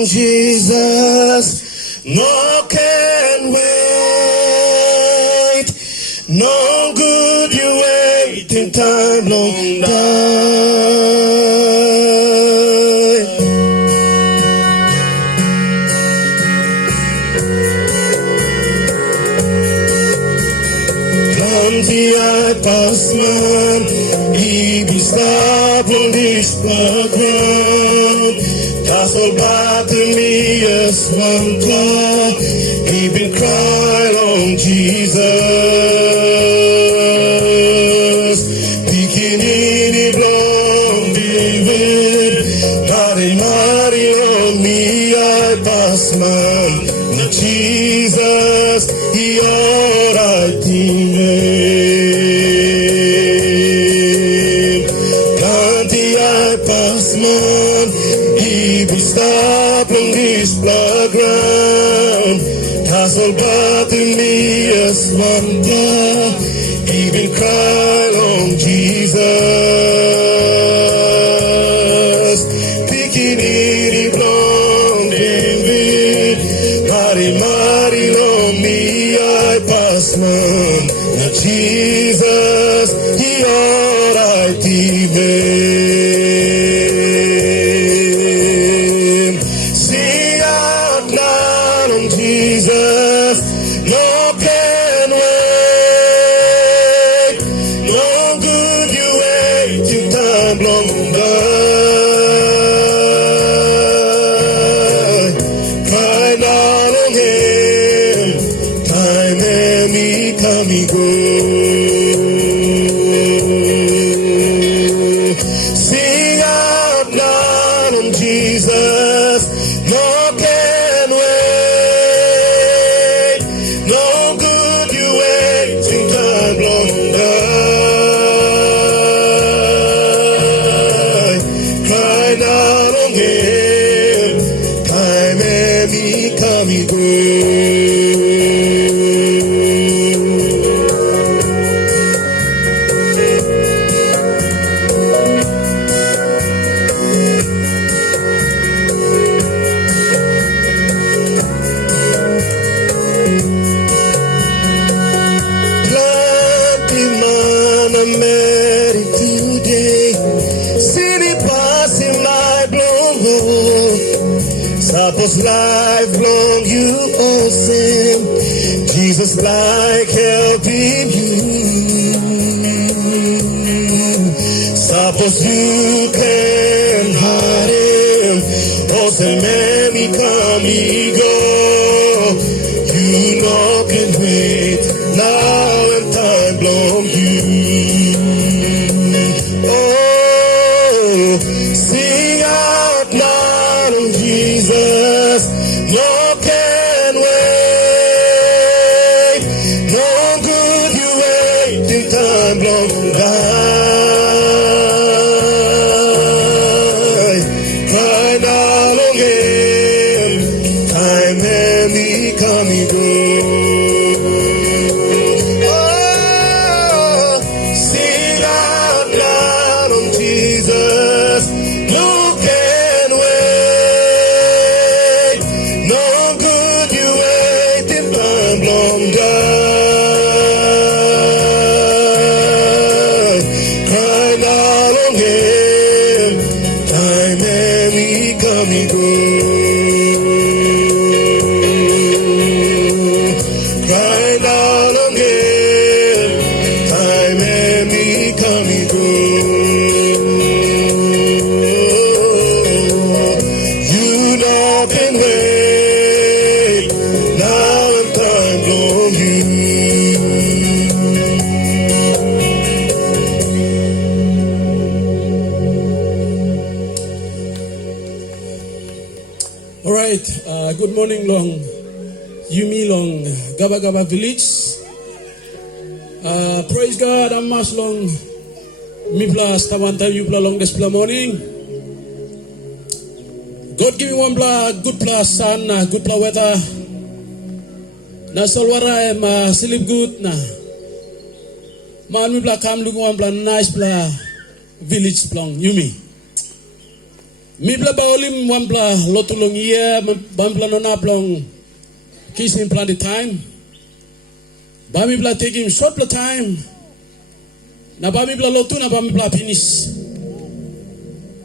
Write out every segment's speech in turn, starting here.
long, Jesus. No can wait. No good you waiting time long die. Kanti pasman, ibis tapon this program. Tasol battle me as one claw. Even cry on Jesus. Bikini blonde David, Mari on me I pass man. Na Jesus, he alright in name. Kanti I pass man, he be stop on this program. Tasol battle me as one day, even cry on Jesus. Bikini blonde David, Mari on me I pass man. Na Jesus, he alright even. See out now on Jesus, no can wait. No good you wait till time long die. Cry down on him, time and me come and go. Sing out loud on Jesus, no can wait. No good you wait till time long die. Cry down on him, time and me come and go. Planting man I'm married today. City passing life long road. Suppose life long you awesome. Jesus like helping you. Suppose you can hide him. Awesome man he come he go. You know can wait now and time long you. Oh, sing out now on Jesus, no can wait. No good you wait in time long die. Cry down on him, time and me come and go. Oh, sing out loud on Jesus, no can wait. No good you wait in time long die. Cry down on him, time and me come and go. Cry down on him, time and me come and go. You know can wait, now and time long you. All right, good morning long. Yumi long, Gaba Gaba Village. Praise God, I'm mas long. Mi plus, tamanta you plus long this morning. God give me one blah, good plus sun, good plus weather. Na solwara em sleep good na. Man mi blah come look one blah nice blah village long Yumi. Mibla baolim wambla lotulong year, bambla nonablong kissing plenty time. Bamibla taking short time. Na bamibla lotu na bamibla finish.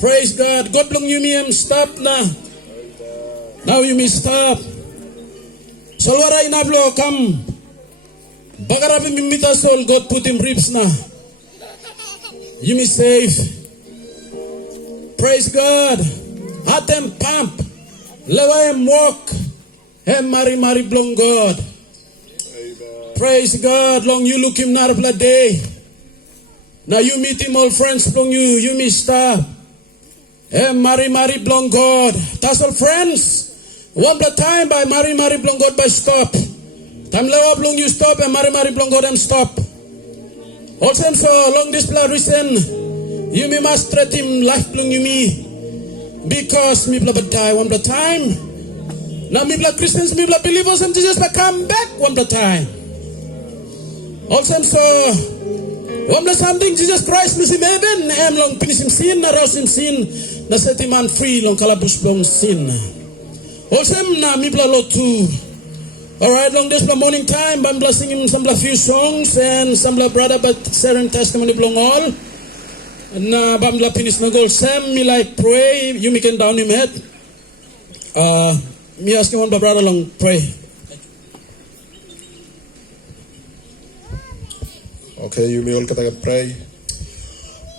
Praise God. God blong you me stop na. Now you may stop. Salwara inablo come. Bagarabi mimita soul God put him ribs na. You may save. Praise God. Hat them pump. Lewa him walk. Hem mari blong God. Amen. Praise God. Long you look him not a day. Now you meet him all friends blong you may stop. Hem mari blong God. That's all friends. One the time by mari blong God by stop. Time lewa blong you stop and mari blong God and stop. Also so long this blood reason you may must treat him life blong you me. Because me blah die one the time. Now me blah Christians, me blah believers and Jesus will come back one the time. Also so one the something Jesus Christ is in heaven and long finish him sin, na rouse him sin, na set him man free long kalabus blong sin. Also na me blah lot too. Alright, long this morning time, I'm blessing him some few songs and some brother but sharing testimony belong all. Na bamla finish na goal. Sam me like pray, you me can down him head. Me asking one brother long pray. Okay, you may all pray.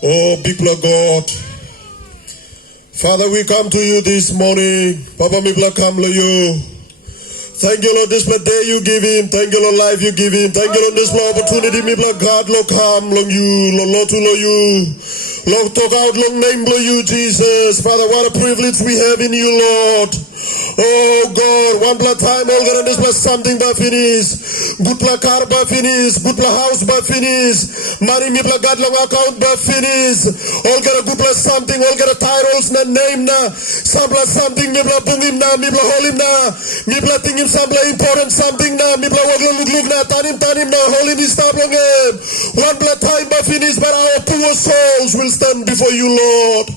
Oh, big blood God. Father, we come to you this morning. Papa, me blood come to you. Thank you, Lord, this day you give him. Thank you, Lord, life you give him. Thank you, Lord, this opportunity, me blood God, Lord, come, long you, Lord, to you. Lord, talk out, long name, Lord, you, Jesus. Father, what a privilege we have in you, Lord. Oh, God, one blood time, all gonna this blood something by finish. Good blood car by finish. Good blood house by finish. Money, me blood God, long account by finish. All gonna good blood something, all gonna titles, na name, na. Some blood something, me blood bung him, na. Me blood hold him, na. Me blood think him, some blood important something, na. Me blood walk, look, na. Tanim, na. Hold him, stop long him. One blood time by finish, but our poor souls will stand before you, Lord.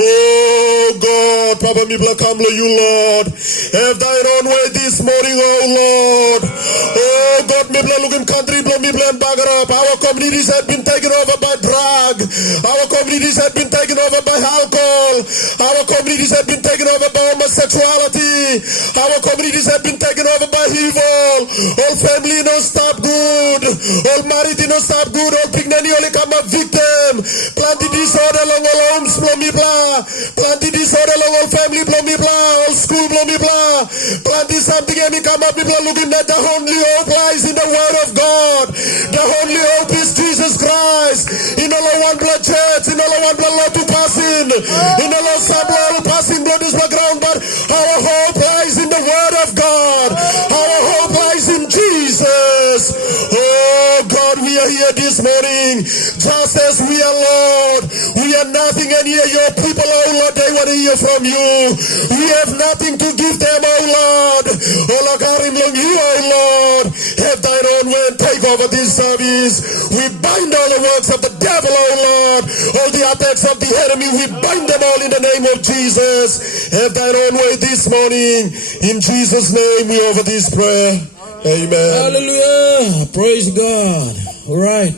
Oh, God, Papa, me blood come to you, Lord. Have thine own way this morning, oh Lord. Oh God, me blood look in country, blow me blood bugger up. Our communities have been taken over by drug. Our communities have been taken over by alcohol. Our communities have been taken over by homosexuality. Our communities have been taken over by evil. All family no stop good. All married no stop good. All pregnant only come a victim. Planted disorder long all homes, blow me blood. Planted disorder long all family, blow me blood. All school, blow me blood. Planted something and me come up, people are looking at the only hope lies in the word of God. The only hope is Jesus Christ. In all one blood church, in all one blood lot to pass in all some blood passing blood is background, but our hope lies in the word of God. Our hope lies in Jesus. Oh God, we are here this morning just as we are, Lord. We are nothing and here your people, oh Lord, they want to hear from you. We have nothing to give them, oh Lord. Oh Lord, you, oh Lord, have thine own way and take over this service. We bind all the works of the devil, oh Lord. All the attacks of the enemy, we bind them all in the name of Jesus. Have thine own way this morning. In Jesus' name we offer this prayer. Amen. Hallelujah. Praise God. All right.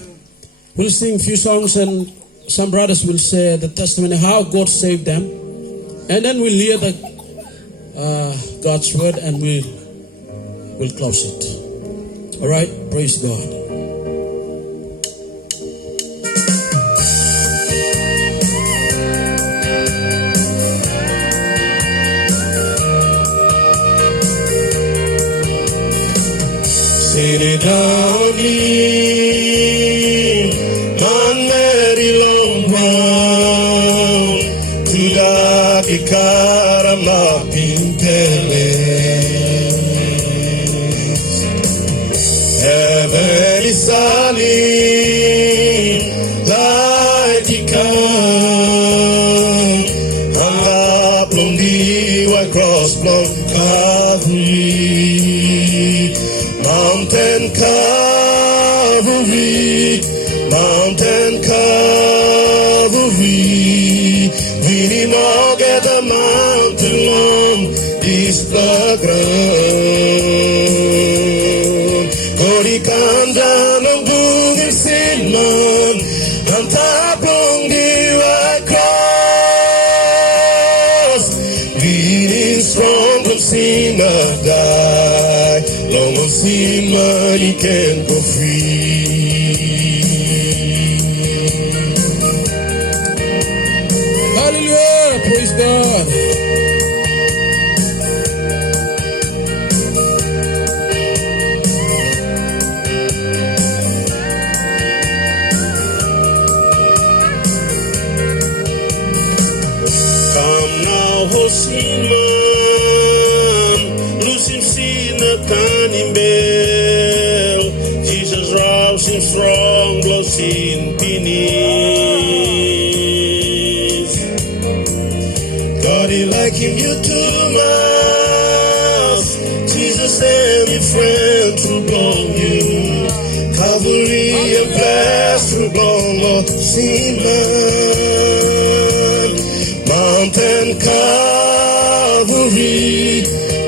We'll sing a few songs and some brothers will say the testimony how God saved them. And then we'll hear the God's word and we'll close it. All right. Praise God. Sinidami Maneri Longwang Tuda Ikarama Pintele Heaven is sunny Light Ikan Hanga Blondi White Cross Blond Calvary Mountain Calvary, Mountain Calvary, we need more get the this background. Korikanda ng bugin sinman, ang tablong diway cross. Leading strong from sin of die, long of sin man he can go free. Hallelujah, praise God. Hosinman, losing sin at Canimbel. Jesus roused him strong, blows in beneath. God, he like him, you too much. Jesus and his friend to blow you. Calvary and blessed to blow Lord Sinman. Mountain Calvary,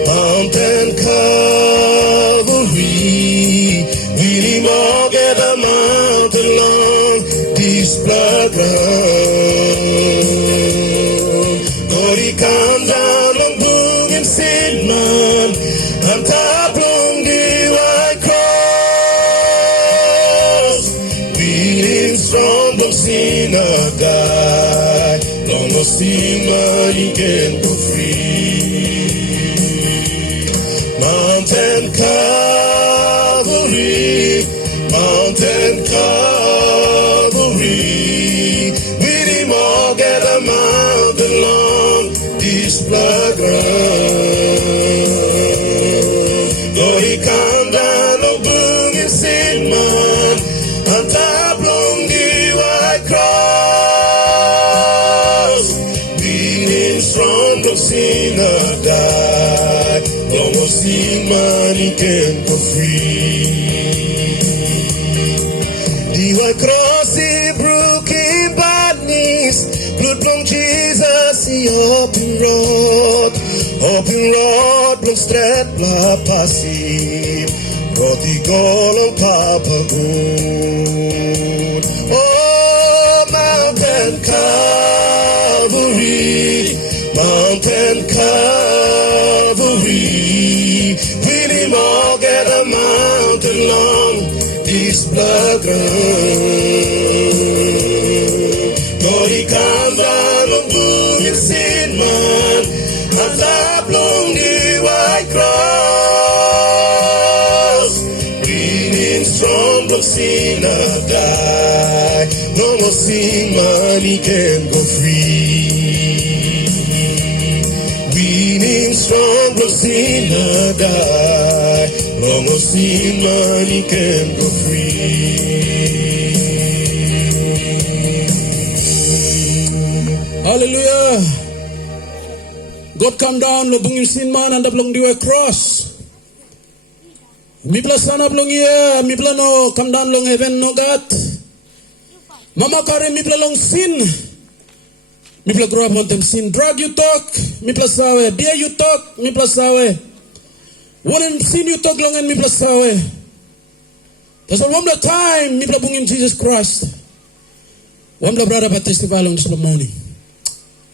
Mountain Calvary, we need more get a mountain long this blood ground. God, he come down on bugin sin man, and tablong the white cross. We need strong but sin of God. Long of sin man, he can go free. Mountain Calvary, Mountain Calvary, with him all get a mountain long this blood ground. Lord, he come down on bugin sin man, and top long the white cross. Being strong of sin of die, long of sin man he can go free. The white cross he broken badness, blood from Jesus he open road, blood straight blood passing, brought the goal of Papa good. Oh, mountain Calvary, Mountain Calvary, with him all get a mountain long this blood ground. God, he come down on bugin sin man, and top long the white cross. Being strong but sin of die, no more sin man he can go free. Being strong but sin of die, no more sin man he can go free. Hallelujah. God come down, lo bungin sin man and ablong diwa cross. Mi pla sana ablong iya, mi pla no come down long heaven no God. Mama kare mi pla long sin. Mi pla grow up on them sin. Drug you talk, mi pla sawe. Beer you talk, mi pla sawe. One sin you talk long and mi pla sawe. That's one more time, mi pla bungin Jesus Christ. One more brother but testify on this morning.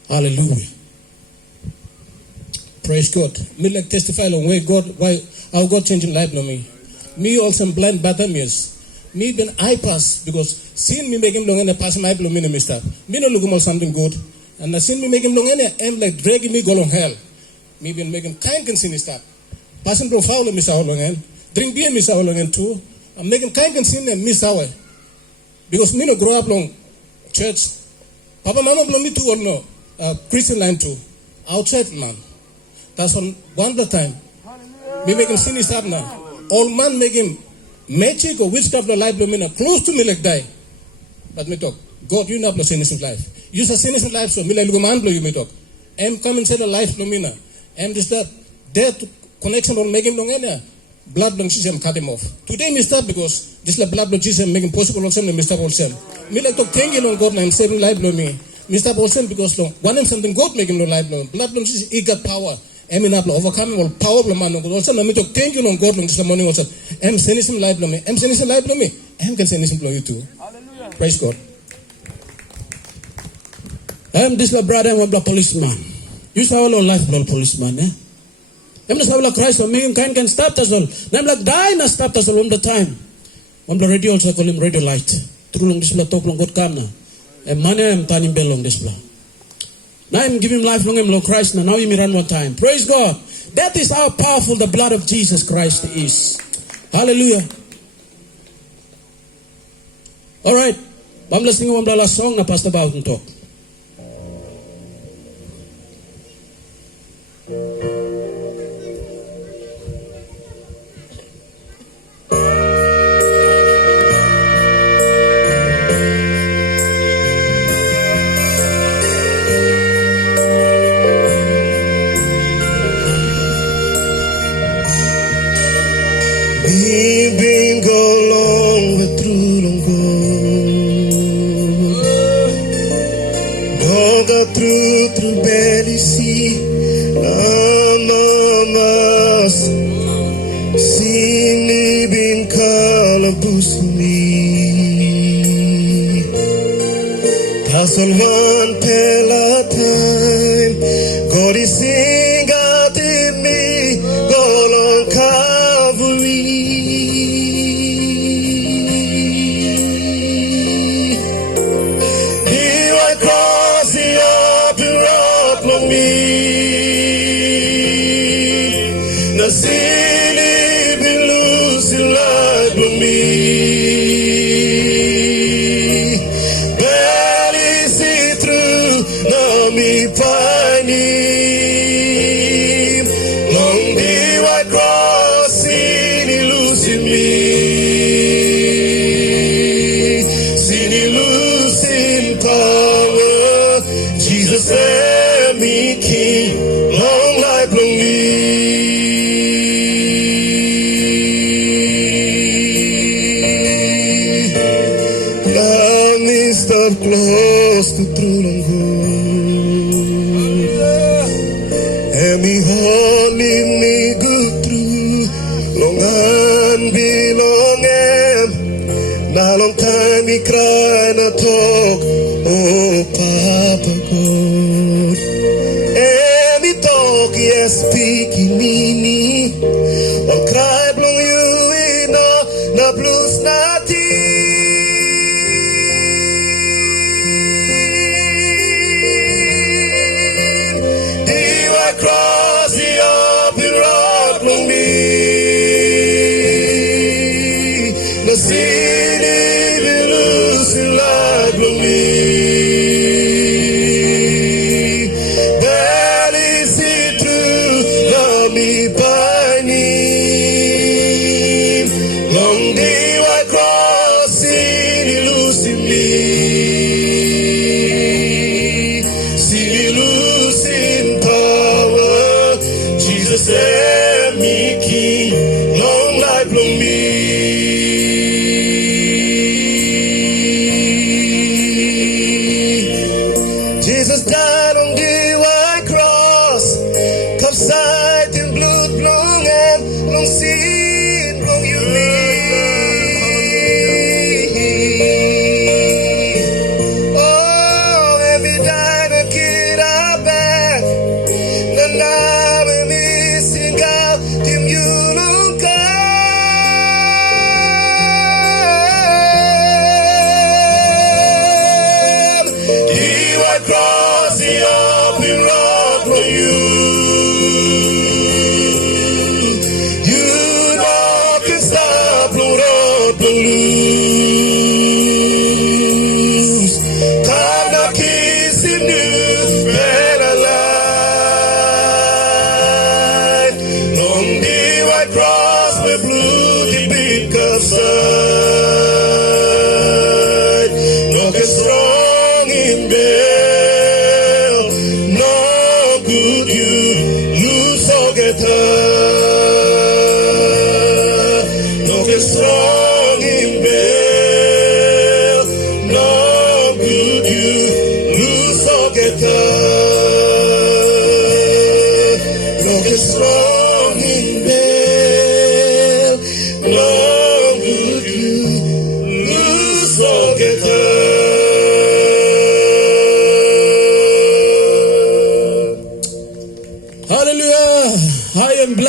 Hallelujah. Praise God. Me like testify on why our God changing life no me. Me also blind Bartimaeus. Me been eye pass because sin me make him long and pass my blow me no mister. Me no look about something good. And the sin me make him long and I'm like dragging me go on hell. Me been making kind can sin stop. Passing bro foul miss how long and drink beer miss how long and too. I'm making kind can sin and miss how. Because me no grow up long church. Papa mama blow me too or no. Christian line too. Outside man. That's one the time. Me make him sin stop now. All man make him magic or witchcraft no life me close to me like die. But me talk, God, you not blow innocent life. You say innocent life, so me like man blow you me talk. Am come and say the life no me na. Am just that death connection on make him long any blood long system cut him off. Today me stop because this like blood long system make him possible also me stop also. Me like talk thank you on God and saving life blow me. Me stop also because long one him something God make him no life blow. Blood long system he got power. Eminable overcoming all power of man. Also, no me to thank you on God this morning. Also, sending some life to me. Sending some life to me. Can send some to you too. Hallelujah. Praise God. This brother, I'm a policeman. You saw all life, policeman, eh? I'm the Sabla Christ, or me can stop us all. I'm like dying, I stopped us all the time. On the radio, also call him radio light. Through long display, talk long good camera. And money, I'm turning bell on display. Now I'm giving life long, I'm Lord Christ. Now you may run one time. Praise God. That is how powerful the blood of Jesus Christ is. Hallelujah. All right. I'm listening to one last song na Pastor Bowden talk. We've been go long through long go through belly sea amamas sini bin kalabusni tasal one pela time God is sing out in me go long Calvary. Close to true and good, and me holy me good through long and belong em. Now long time me cry na talk, oh Papa God, and me talk yes speak in me, I'll cry blong you in na blues na tea. Cross the open road for me. The city will lose in life for me. That is it true, love me by name. Long day I cross city losing me. City losing power. Set me king, long life long me.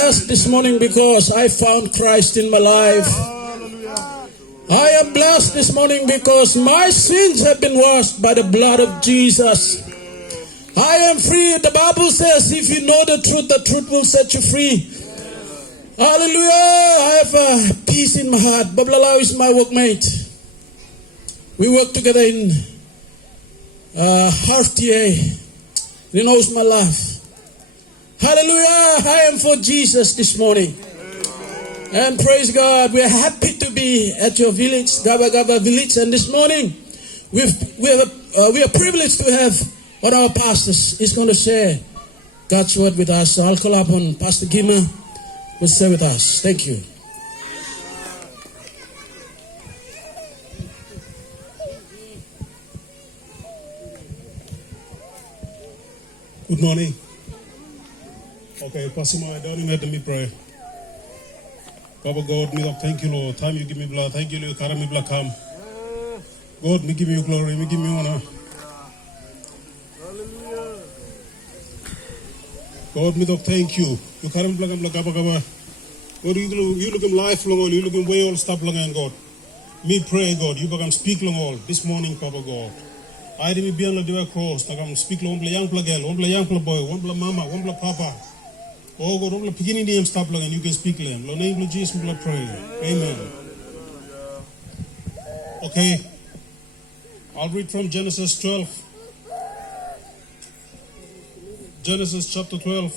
blessed this morning because I found Christ in my life. I am blessed this morning because my sins have been washed by the blood of Jesus. I am free. The Bible says if you know the truth will set you free. Hallelujah. I have peace in my heart. Bablalau is my workmate. We work together in RTA. He knows my life. Hallelujah. I am for Jesus this morning. And praise God. We are happy to be at your village, Gaba Gaba Village. And this morning, we are privileged to have one of our pastors is going to share God's word with us. So I'll call upon Pastor Gima to share with us. Thank you. Good morning. Okay, Pastor Maya, down in let me pray. Baba God, me thank you, Lord. Time you give me blood. Thank you, Lord. Carry me blood come. God, me give you glory. Me give me honor. God, me thank you. You carry me blood Gaba Gaba. God, you look him life long all. You look him way all stop long and God. Me pray, God. You become speak long all this morning, Papa God. I didn't be on the cross. I come speak long young girl, one young boy, one mama, one papa. Oh God, one beginning name stop long and you can speak them. Lord name of Jesus, we pray. Amen. Okay. I'll read from Genesis 12. Genesis chapter 12.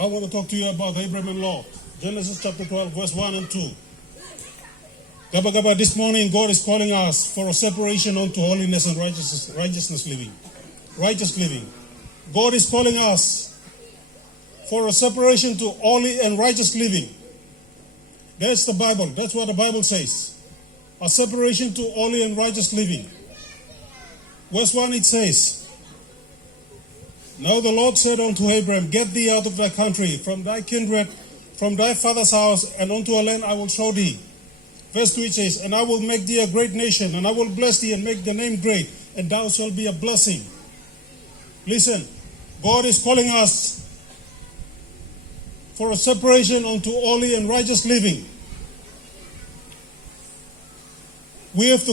I want to talk to you about Abraham and Lot. Genesis chapter 12, verse 1 and 2. Gaba Gaba, this morning God is calling us for a separation unto holiness and righteousness living. Righteous living. God is calling us for a separation to holy and righteous living. That's the Bible. That's what the Bible says. A separation to holy and righteous living. Verse 1 it says, Now the Lord said unto Abraham, Get thee out of thy country, from thy kindred, from thy father's house, and unto a land I will show thee. Verse 2 it says, And I will make thee a great nation, and I will bless thee and make the name great, and thou shalt be a blessing. Listen, God is calling us for a separation unto holy and righteous living. We have to